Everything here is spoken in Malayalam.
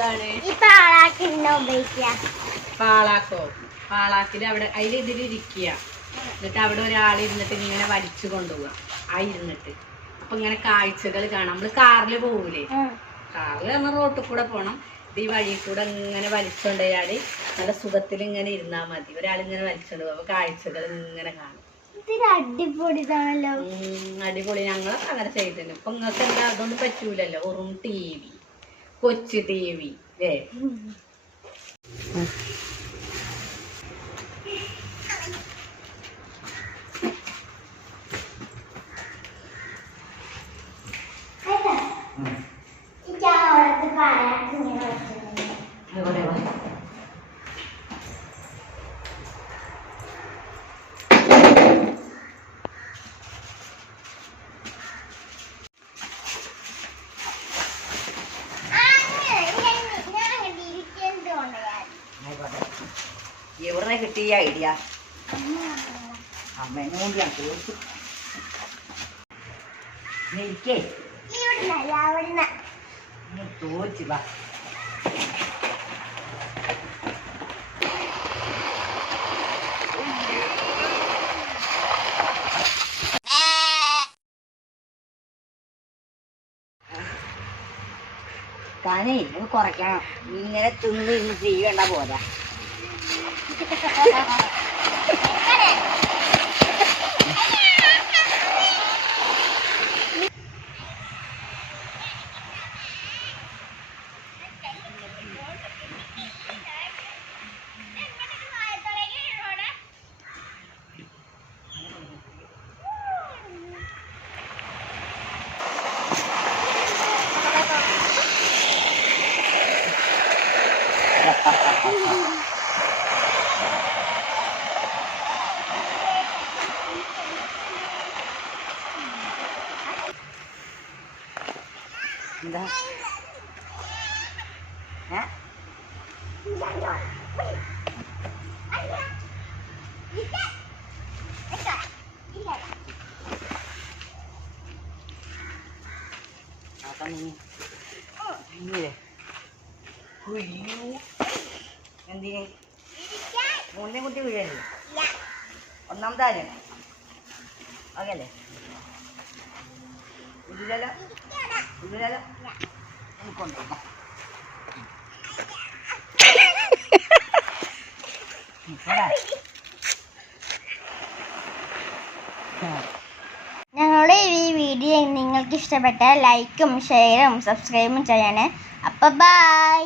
എന്താണ് പാളാക്കോ? പാളാക്കിൽ അവിടെ ഇതിലിരിക്കുക. എന്നിട്ട് അവിടെ ഒരാളിരുന്നിട്ട് ഇങ്ങനെ വലിച്ചു കൊണ്ടുപോവുക. ഇരുന്നിട്ട് അപ്പൊ ഇങ്ങനെ കാഴ്ചകൾ കാണാം. നമ്മള് കാറില് പോകൂലേ? കാറില് നമ്മൾ റോട്ടിൽ കൂടെ പോണം. ഈ വഴി കൂടെ ഇങ്ങനെ വലിച്ചോണ്ടയാള് നല്ല സുഖത്തിൽ ഇങ്ങനെ ഇരുന്നാ മതി. ഒരാളിങ്ങനെ വലിച്ചോണ്ട് പോകും. അപ്പൊ കാഴ്ചകൾ ഇങ്ങനെ കാണും. അടിപൊളി. ഞങ്ങളൊക്കെ അങ്ങനെ ചെയ്തിട്ടുണ്ട്. ഇപ്പൊ നിങ്ങൾക്ക് എന്താ അതൊന്നും പറ്റൂലല്ലോ. വെറും TV, കൊച്ചു TV അല്ലേ? എവിടെ കിട്ടിയ ഐഡിയ? അമ്മേനോണ്ട് ഞാൻ ചോദിച്ചു. ചോദിച്ചു വാ. കാനേ ഇത് കുറയ്ക്കണം. ഇങ്ങനെ തിന്ന് ഇന്ന് ചെയ്യണ്ട പോരാ. എന്താ എന്തിന് മൂന്നേ കുട്ടി വീഴല്ലേ? ഒന്നാമത്തെ ആര്? ഓക്കല്ലേ? ഇതിലല്ലോ ഇതിലല്ലോ എനിക്കുണ്ടോ? ഞങ്ങളുടെ ഈ വീഡിയോ നിങ്ങൾക്ക് ഇഷ്ടപ്പെട്ടാൽ ലൈക്കും ഷെയറും സബ്സ്ക്രൈബും ചെയ്യണേ. അപ്പോൾ ബൈ.